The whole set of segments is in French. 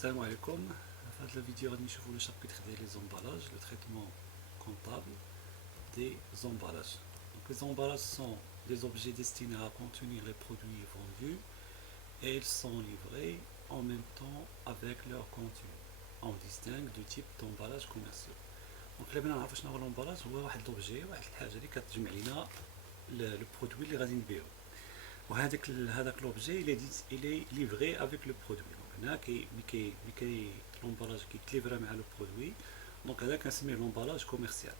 Salam alaikum. Dans cette vidéo, nous allons le chapitre des emballages, le traitement comptable des emballages. Donc, les emballages sont des objets destinés à contenir les produits vendus et ils sont livrés en même temps avec leur contenu. On distingue deux types d'emballages commerciaux. Donc, اللي بغينا نعرفوا شنو هو l'emballage هو واحد l'objet واحد الحاجة اللي كتجمع لنا le produit اللي غادي نبيعو. هذاك l'objet il est livré avec le produit. هنا l'emballage qui est livré مع le produit. Donc هذا كنسميه l'emballage commercial.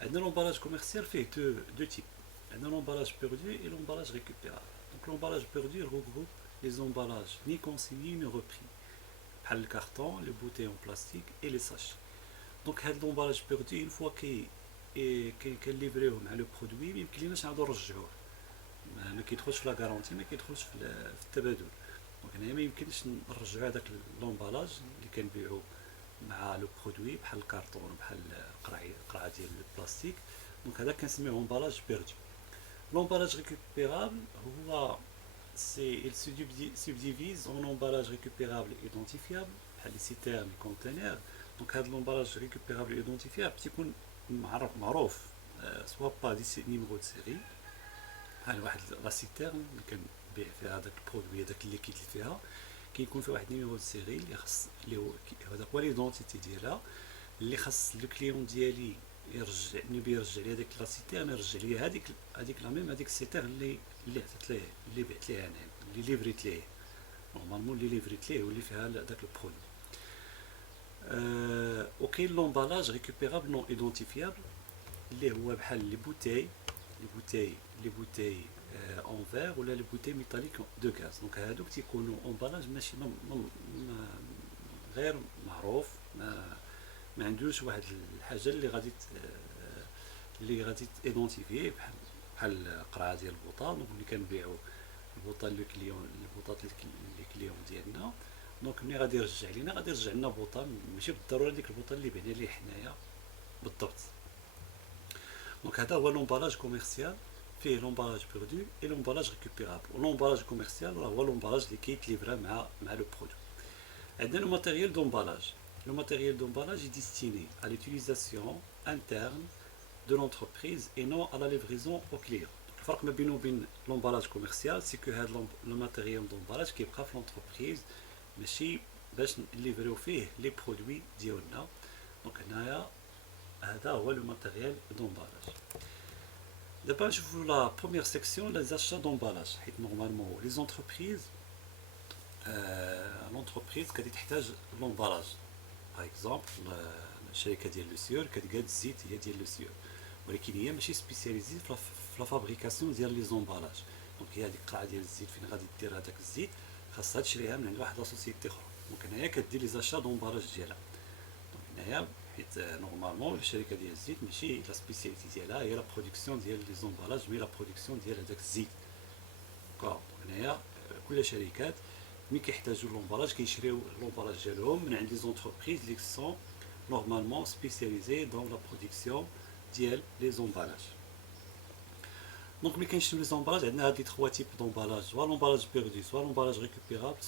عندنا l'emballage commercial فيه deux types. عندنا l'emballage perdu et l'emballage récupérable. Donc l'emballage perdu regroupe les emballages ni consignés ni repris, بحال le carton, les bouteilles en plastique et les sachets. Donc هذا l'emballage perdu une fois كنليفريوه مع le produit ما يمكنلناش نعاودو نرجعوه. ما كيدخلش في لا غارونتي ما كيدخلش في التبادل. دونك هنا ما يمكنش نرجعوا هذاك لومبالاج اللي كنبيعوا مع لو برودوي بحال الكارطون بحال قرعه ديال البلاستيك. دونك هذا كنسميه امبالاج بيردو. L'emballage récupérable il se subdivise en emballage récupérable identifiable بحال لي citernes les conteneurs. Donc هذا l'emballage récupérable identifiable تيكون معروف soit pas des numéros de série بحال واحد لا سيتيرن اللي كنبيع فيها هذاك البرودوي هذاك الليكيد اللي فيها كيكون فيه واحد نيميرو دو سيري اللي خاص اللي هو هذاك هو ليدونتيتي ديالها اللي خاص لو كليون ديالي يرجع ملي بيرجع لي هذيك لا سيتيرن يرجع لي هذيك لا ميم هذيك السيتيرن اللي عطات ليه اللي بعت ليه انا اللي ليفريت ليه نورمالمون اللي ليفريت ليه واللي فيها داك البرودوي. وكاين لومبالاج ريكوبيرابل نون ايدونتيفيابل اللي هو بحال لي بوتاي en verre ولا لي بوتاي ميتاليك دو غاز. دونك هادوك تيكونوا امبالاج ماشي غير معروف ما عندوش واحد الحاجه اللي غادي ايدونتيفيه بحال قرعه ديال البوطه. دونك ملي كنبيعوا البوطه البوطات لي كليون ديالنا دونك ملي غادي يرجع لنا بوطه ماشي بالضروره ديك البوطه اللي بعنا ليه حنايا بالضبط. دونك هذا هو لومبالاج كوميرسيال فيه l'emballage perdu et l'emballage récupérable. L'emballage commercial هو l'emballage اللي كيتليفرا مع لو برودوي. عندنا le matériel d'emballage. Le matériel d'emballage est destiné à l'utilisation interne de l'entreprise et non à la livraison au client. الفرق ما بينه وبين l'emballage commercial c'est que هذا le matériel d'emballage كيبقى في l'entreprise ماشي باش نليفريو فيه لي برودوي ديالنا. دونك هنايا هذا هو le matériel d'emballage. D'abord, je vous la première section, les achats d'emballage. Normalement, les entreprises, l'entreprise qui تحتاج l'emballage. Par exemple, الشركة ديال لوسيور كتقاد الزيت هي ديال لوسيور، ولكن هي ماشي سبيسياليزي في لا فابريكاسيون ديال لي زومبالاج. دونك هي هذيك القرعة ديال الزيت فين غادي دير هذاك الزيت خاصها تشريها من عند واحد لا سوسيتي اخرى. دونك هنايا كدير لي زاشا دومبالاج ديالها. دونك هنايا حيت نورمالمون الشركه ديال الزيت ماشي لا سبيسياليتي ديالها هي لا برودكسيون ديال لي زومبالاج مي لا برودكسيون ديال هذاك الزيت. دونك هنايا كل الشركات ملي كيحتاجوا لومبالاج كيشريو لومبالاج ديالهم من عند لي زونتربريز اللي سون نورمالمون سبيسياليزي دون لا برودكسيون ديال لي زومبالاج. دونك ملي كنشريو لي زومبالاج عندنا هاد لي 3 تيب دومبالاج سوا لومبالاج بيردو سوا لومبالاج ريكوبيرابل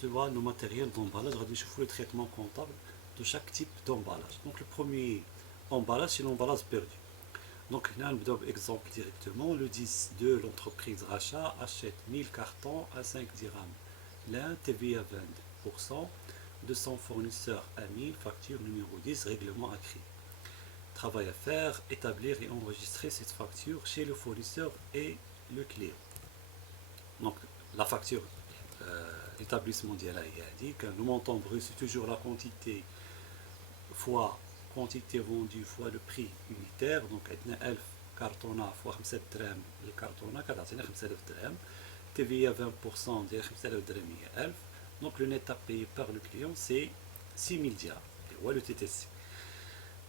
سوا لو ماتيريال دومبالاج. غادي نشوفوا لو تريتمون كونطابل de chaque type d'emballage. Donc le premier emballage c'est l'emballage perdu. Donc là on va exemple directement. Le 10 de l'entreprise Rachat achète 1000 cartons à 5 dirhams. L'un TVA 20%, de son fournisseur à 1000, facture numéro 10, règlement écrit. Travail à faire, établir et enregistrer cette facture chez le fournisseur et le client. Donc la facture, l'établissement d'Yala dit que le montant brut c'est toujours la quantité fois quantité vendue fois le prix unitaire. Donc عندنا 1000 كرتونة فوا 5 دراهم الكرتونة كتعطينا 5000 درهم. TVA 20% ديال 5000 درهم هي 1000. Donc le net à payer par le client c'est 6000 dirhams اللي هو le TTC.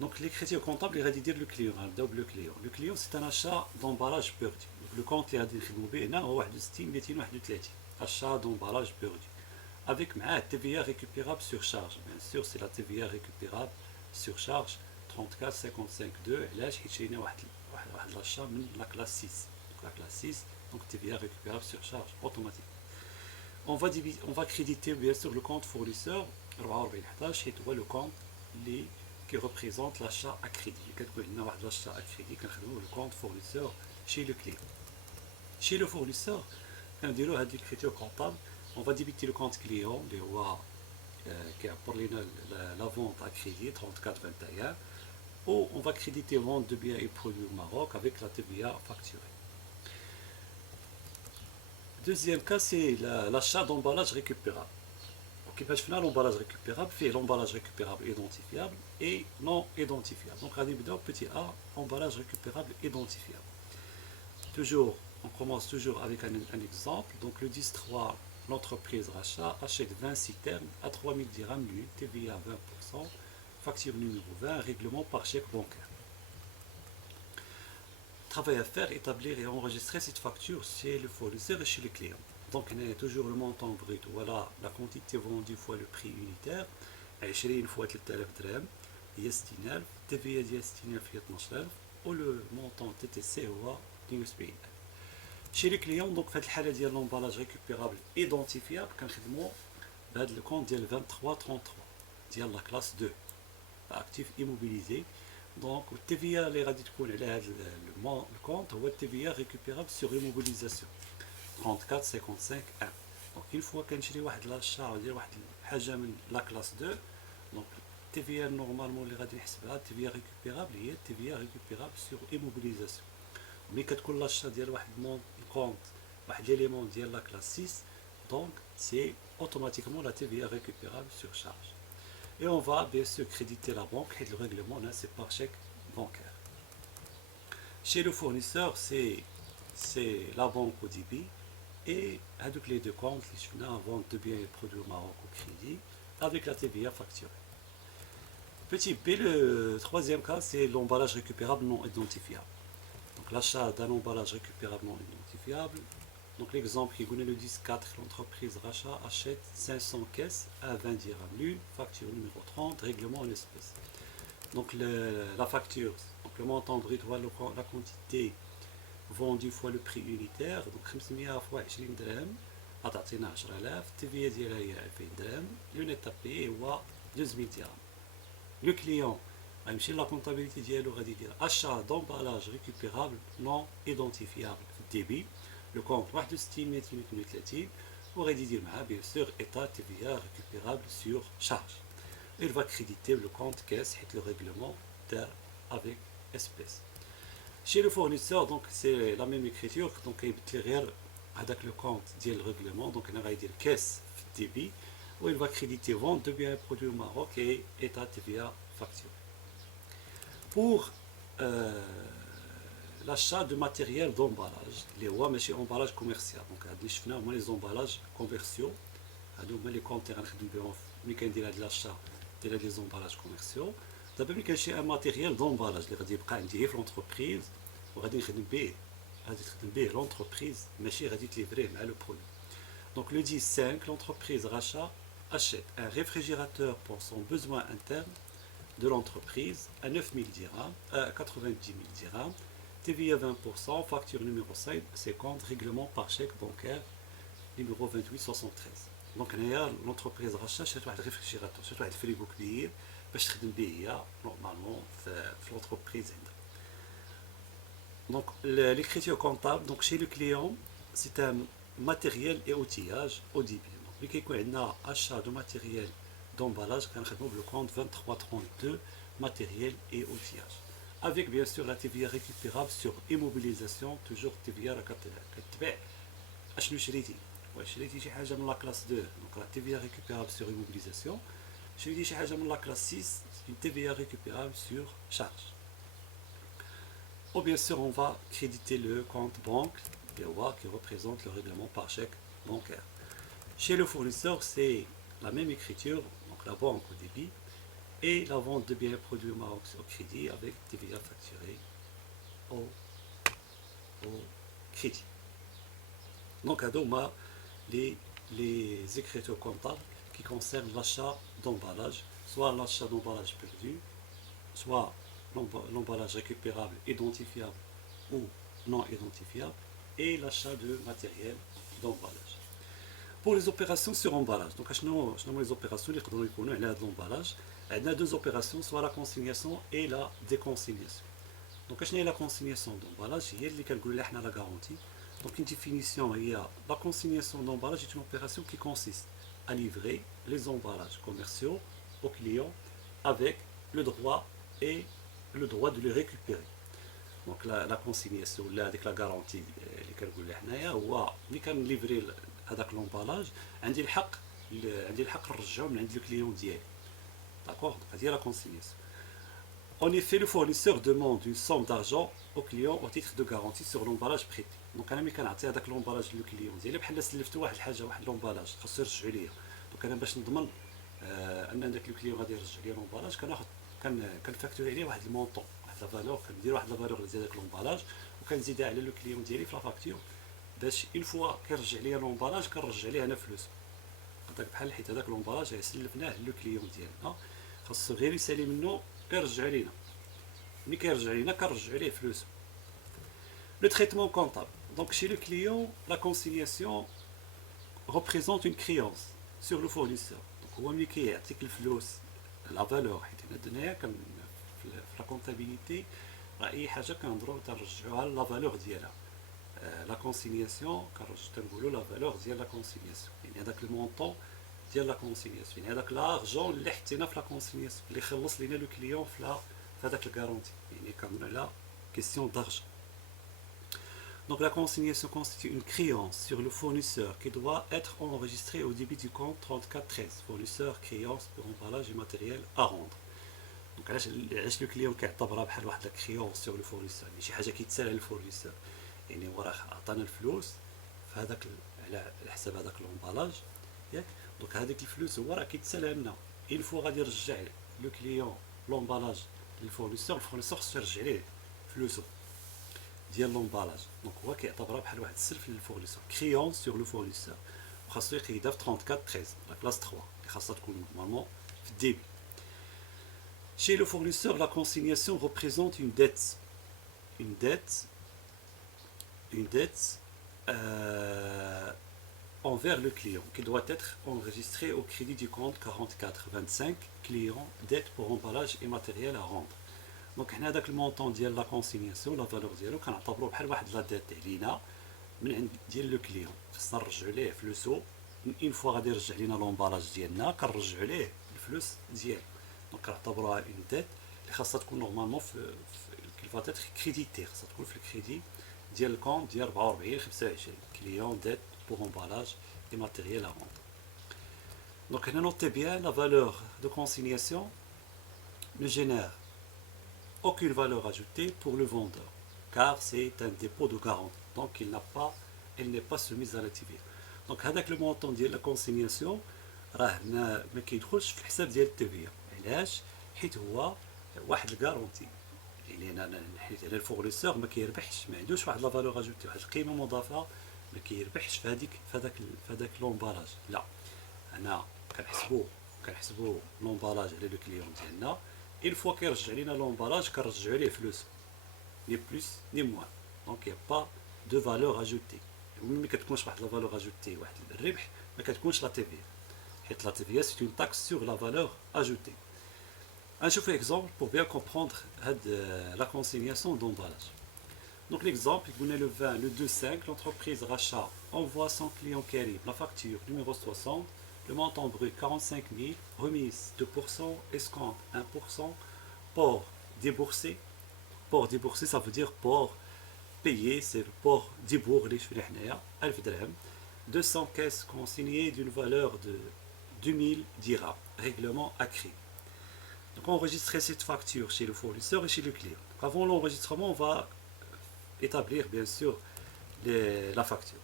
Donc les critères comptables اللي غادي يدير le client غنبداو بلو كليون. Le client c'est un achat d'emballage perdu. Donc le compte اللي غادي نخدمو به هنا هو 61231 achat d'emballage perdu. Avec معاه TVA récupérable sur charge. Bien sûr c'est la TVA récupérable sur charge 34,55,2 علاش حيت شرينا واحد l'achat من la classe 6. Donc la classe 6 donc TVA récupérable sur charge automatique. on va créditer bien sûr le compte fournisseur 44 حيت هو le compte qui représente l'achat à crédit. كتكون عندنا واحد l'achat à crédit كنخدمو le compte fournisseur chez le client. Chez le fournisseur كنديرو هاد l'écriture comptable. On va débiter le compte client اللي هو كيعبر لنا la vente à crédit 3421 ou on va créditer vente de biens et produits au Maroc avec la TVA facturée. Deuxième cas, c'est l'achat d'emballage récupérable. Donc, il y a l'emballage récupérable, fait l'emballage récupérable identifiable et non identifiable. Donc, on petit a, emballage récupérable identifiable. Toujours, on commence toujours avec un exemple. Donc, le 10-3, l'entreprise rachat achète 20 citernes à 3000 dirhams l'une, TVA 20%, facture numéro 20, règlement par chèque bancaire. Travail à faire, établir et enregistrer cette facture chez le fournisseur et chez le client. Donc, il y a toujours le montant brut, voilà la quantité vendue fois le prix unitaire, 20 fois 3000 dirhams, هي 60000, TVA ديال 60000 هي 12000 و le montant TTC هو 72 Chez le client, donc في هذه الحالة ديال l'emballage récupérable identifiable كنخدموا بهذا le compte ديال 2333 ديال la classe 2 actif immobilisé. Donc, le TVA, les le compte, le TVA récupérable sur immobilisation 34 55 1. Donc, une fois qu'on a l'achat de la classe 2, donc TVA normalement, les TVA récupérable, il y a TVA récupérable sur immobilisation. Mais quand on l'achat de compte, l'élément de la classe 6, donc c'est automatiquement la TVA récupérable sur charge. Et on va bien sûr créditer la banque et le règlement là c'est par chèque bancaire. Chez le fournisseur c'est la banque au débit et avec les deux comptes les vente de biens et produits au Maroc au crédit avec la TVA facturée. Petit B, le troisième cas c'est l'emballage récupérable non identifiable. Donc l'achat d'un emballage récupérable non identifiable. Donc l'exemple qui connaît le 10-4, l'entreprise rachat achète 500 caisses à 20 dirhams l'une, facture numéro 30, règlement en espèces. Donc la facture, donc le montant brut, la quantité vendue fois le prix unitaire, donc 500 fois 20 dirhams, تعطينا 10000, TVA ديالها هي 2000 dirhams, l'unité à payer هو 2000 dirhams. Le client غيمشي la comptabilité ديالو غادي يدير achat d'emballage récupérable non identifiable débit le compte 61232 aurait dit bien sûr état TVA récupérable sur charge. Il va créditer le compte caisse et le règlement avec espèce. Chez le fournisseur, donc c'est la même écriture, donc il va avec le compte dit le règlement, donc il va dire caisse débit où il va créditer vente de biens et produits au Maroc et état TVA facturé. Pour l'achat de matériel d'emballage, les rois, mais chez emballage commercial. Donc, les emballages commerciaux, les conteneurs qui ont l'achat des emballages commerciaux. D'abord, il y a un matériel d'emballage, qui est l'entreprise, l'entreprise, mais chez livrer le produit. Donc, le 10-5, l'entreprise rachat achète un réfrigérateur pour son besoin interne de l'entreprise à 9000 dirhams, à 90 000 dirhams, TVA 20%, facture numéro 50, règlement par chèque bancaire numéro 2873. Donc l'entreprise rachat achète un réfrigérateur, achète un frigo كبير باش تخدم به normalement في l'entreprise. Donc l'écriture comptable, donc chez le client, c'est un matériel et outillage au débit. Donc il y a un achat de matériel d'emballage qui est le compte 2332 matériel et outillage. Avec bien sûr la TVA récupérable sur immobilisation, toujours TVA كتبع اشنو شريتي شريتي شي حاجه من لا كلاس 2 donc la TVA récupérable sur immobilisation شريتي شي حاجه من لا كلاس 6 une TVA récupérable sur charge. Ou bien sûr on va créditer le compte banque qui représente le règlement par chèque bancaire. Chez le fournisseur c'est la même écriture, donc la banque au débit et la vente de biens et produits au Maroc au crédit avec TVA facturée au crédit. Donc, à les écritures comptables qui concernent l'achat d'emballage, soit l'achat d'emballage perdu, soit l'emballage récupérable identifiable ou non identifiable, et l'achat de matériel d'emballage. Pour les opérations sur emballage, donc شنو les opérations اللي يقدروا يكونوا على هذا l'emballage. On a deux opérations, soit la consignation et la déconsignation. Donc شنو هي la consignation d'emballage هي اللي كنقول لها حنا la garantie. Donc une définition هي la consignation d'emballage est une opération qui consiste à livrer les emballages commerciaux aux clients avec le droit de les récupérer. Donc la consignation là avec la garantie اللي كنقول لها حنايا هو ملي كنليفري هذاك لومبالاج عندي الحق نرجعو من عند لو كليون ديالي. D'accord. Donc, c'est la consignation. En effet, le fournisseur demande une somme d'argent au client au titre de garantie sur l'emballage prêté. Donc, انا ملي كنعطي هذاك لومبالاج للكليون ديالي بحال سلفتو واحد الحاجه واحد لومبالاج خاصو يرجعوا ليا. دونك انا باش نضمن ان داك الكليون غادي يرجع لي لومبالاج كناخذ كنفاكتوري عليه واحد المونطون واحد لا فالور كندير واحد لا فالور ديال داك لومبالاج وكنزيدها على لو كليون ديالي في لا فاكتور باش اون فوا كيرجع ليا لومبالاج كنرجع ليه انا فلوس. هذاك بحال حيت هذاك لومبالاج سلفناه لو كليون ديالنا خاصو غير يسالي منه كيرجع لينا. ملي كيرجع لينا كنرجعوا ليه فلوس. Le traitement comptable. Donc chez le client, la consignation représente une créance sur le fournisseur. Donc هو ملي كيعطيك الفلوس لا فالور حيت هنا دنيا في لا كونتابيليتي راه اي حاجه كنهضروا تنرجعوها لا فالور ديالها. لا كونسينياسيون كنقولوا لا فالور ديال لا كونسينياسيون يعني هذاك المونطون ديال لا كونسينياسيون يعني هذاك لارجون اللي حطينا في لا كونسينياسيون اللي خلص لينا لو كليون في هذاك الكارونتي يعني كنهضروا على كيسيون دارجون. Donc la consignation constitue une créance sur le fournisseur qui doit être enregistrée au débit du compte 3413 fournisseur créance pour emballage et matériel à rendre. Donc علاش لو كليون كيعتبرها بحال واحد لا كريونس سور لو فورنيسور يعني شي حاجه كيتسال على الفورنيسور يعني هو راه عطانا الفلوس في هذاك على حساب هذاك لومبالاج ياك. دونك هذيك الفلوس هو راه كيتسال عندنا اون فوا غادي يرجع لو كليون لومبالاج للفورنيسور الفورنيسور خصو يرجع ليه فلوسو ديال لومبالاج. دونك هو كيعتبرها بحال واحد السلف للفورنيسور كريونس سور لو فورنيسور وخاصو يقيدها في 3413 لا كلاس 3 اللي خاصها تكون نورمالمون في الديبي. Chez le fournisseur, la consignation représente une dette envers le client qui doit être enregistrée au crédit du compte 4425 client dette pour emballage et matériel à rendre. Donc حنا هذاك المونطون ديال لا كونسينياسيون لا فالور ديالو كنعتبروه بحال واحد لا ديت علينا من عند ديال لو كليون خصنا نرجعوا ليه فلوسو اون فوا غادي يرجع لينا لومبالاج ديالنا كنرجعوا ليه الفلوس ديالو. دونك كنعتبروها اون ديت اللي خاصها تكون نورمالمون كي فاتيت كريديتي خاصها تكون في الكريدي ديال الكونت ديال 44 25 كليون ديت بور امبالاج اي ماتيريال ا روندر. دونك هنا نوتي بيان لا فالور دو كونسينياسيون ne génère aucune valeur ajoutée pour le vendeur car c'est un dépôt de garantie donc elle n'est pas soumise à la TVA. دونك هذاك لو مونطون ديال لا كونسينياسيون راه ما كيدخلش في الحساب ديال التيفيا. علاش؟ حيت هو واحد الكارونتي يعني حيت على الفورنيسور ما كيربحش ما عندوش واحد لا فالور اجوتي واحد القيمه مضافه ما كيربحش في هذاك لومبالاج. لا انا كنحسبوا لومبالاج على لو كليون ديالنا اون فوا كيرجع لينا لومبالاج كنرجعوا ليه فلوس ني بلوس ني موان. دونك يا با دو فالور اجوتي ملي كتكونش واحد لا فالور اجوتي واحد الربح ما كتكونش لا تيفيا حيت لا تيفيا سي اون تاكس سور لا فالور اجوتي. نشوف exemple pour bien comprendre la consignation d'emballage. Donc l'exemple, le 20, le 2-5, l'entreprise rachat envoie son client Karim la facture numéro 60, le montant brut 45 000, remise 2%, escompte 1%, port déboursé. Port déboursé, ça veut dire port payé, c'est le port débour, les 1000 dirhams. 200 caisses consignées d'une valeur de 2000 dirhams, règlement ACRI. Donc enregistrer cette facture chez le fournisseur et chez le client. Donc, avant l'enregistrement, on va établir bien sûr la facture.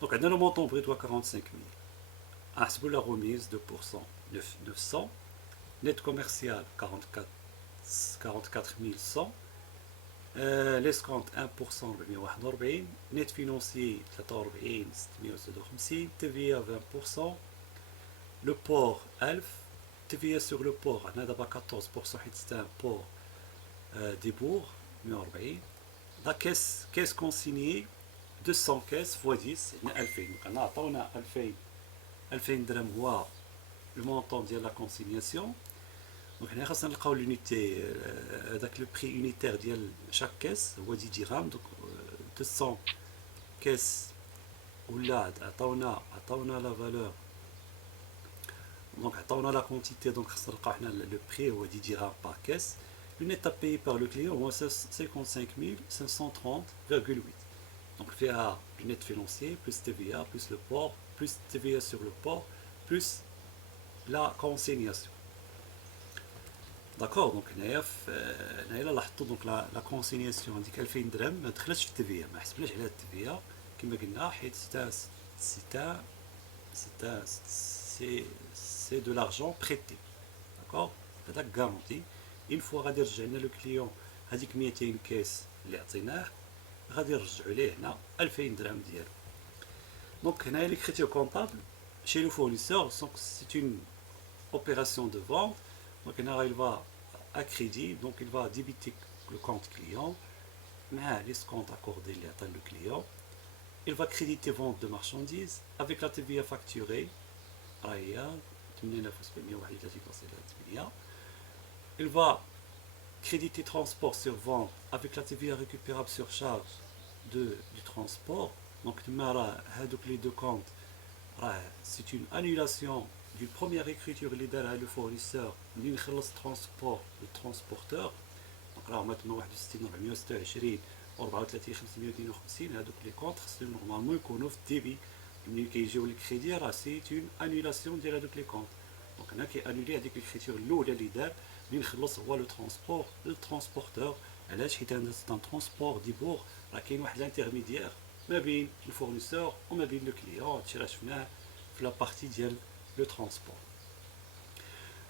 Donc on a le montant brut à 45 000. On la remise 2%, 900. Net commercial 44 100. L'escompte 1% 441. Net financier 43 657. TVA 20%. Le port 1000. TVA sur le port, on a d'abord 14%, c'est un port des bourgs, 140. La caisse consignée 200 كاس فوا 10 هنا 2000 دونك هنا عطاونا 2000 درهم هو المونطون ديال لا كونسينياسيون دونك هنا خاصنا نلقاو لونيتي هذاك لو بري يونيتير ديال شاك كاس هو 10 درهم دونك 200 كاس ولا عطاونا لا فالور دونك عطاونا لا كونتيتي دونك خاصنا نلقاو حنا لو بري هو 10 درهم بار كاس le net à payer par le client هو 55 530,8 donc فيها le net financier plus TVA plus le port plus TVA sur le port plus la consignation d'accord donc هنايا الا لاحظتوا دونك لا كونسينياسيون ديك 2000 درهم ما دخلتش في التيفيا ما حسبناش عليها التيفيا كما قلنا حيت سي دو لارجون بريتي داكور هذاك غارونتي اون فوا غادي يرجع لنا لو كليون هذيك 200 كاس اللي عطيناه غادي نرجعوا ليه هنا 2000 درهم ديالو دونك هنايا ليكريتور كونطابل chez le fournisseur donc c'est une opération de vente donc هنا il va à crédit donc il va débiter le compte client مع les comptes accordés اللي عطا le client il va créditer vente de marchandises avec la TVA facturée راهي 8731 il va créditer transport sur vente avec la TVA récupérable sur charge du transport donc les deux comptes c'est une annulation du première écriture اللي دارها le fournisseur اللي نخلص transport le transporteur donc راه maintenant 61 426 و 34 552 هذوك لي كونت خصهم نورمالمون يكونوا في الديبي ملي كيجيو الكريدي راه سي اون انيلاسيون ديال هذوك لي كونت دونك هنا كيانولي هذيك الكريتير الاولى اللي دار اللي نخلص هو لو ترونسبورتور علاش حيت عندنا ان ترونسبور ديبور راه كاين واحد الانترميديير ما بين الفورنيسور وما بين لو كليون هادشي راه شفناه في لا بارتي ديال لو ترونسبور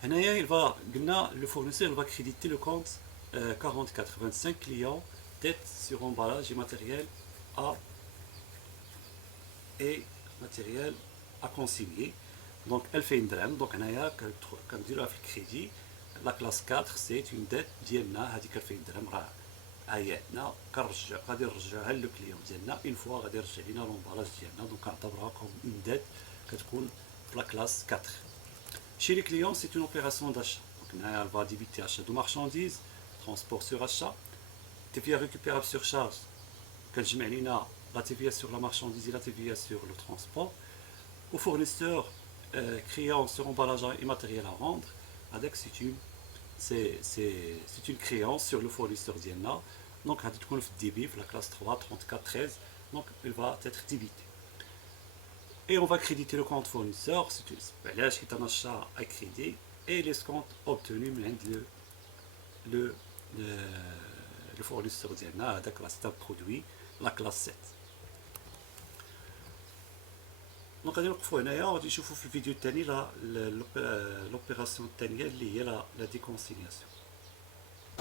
هنايا قلنا لو فورنيسور va créditer le compte 44 25 clients tête sur emballage et matériel à consigner donc 2000 درهم دونك هنايا كنديروها في الكريدي لا كلاس 4 سي اون ديت ديالنا هذيك 2000 درهم راه عياتنا غادي نرجعوها لو كليون ديالنا اون فوا غادي يرجع لينا لومبالاج ديالنا دونك كنعتبروها كوم اون ديت كتكون في لا كلاس 4 chez les clients c'est une opération d'achat donc هنايا elle va débiter achat de marchandises transport sur achat TVA récupérable sur charge كتجمع لينا la TVA sur la marchandise et la TVA sur le transport au fournisseur créance sur emballage et matériel à vendre avec c'est une créance sur le fournisseur ديالنا donc غادي تكون في الديبي في la classe 3 34 13 donc elle va être débitée et on va créditer le compte fournisseur علاش حيت انا achat à crédit et les comptes obtenus من عند le fournisseur ديالنا هذاك راه c'est un produit la classe 7 دونك غادي نوقفوا هنايا وغادي نشوفوا في الفيديو الثاني لوبيراسيون الثانيه اللي هي لا ديكونسينياسيون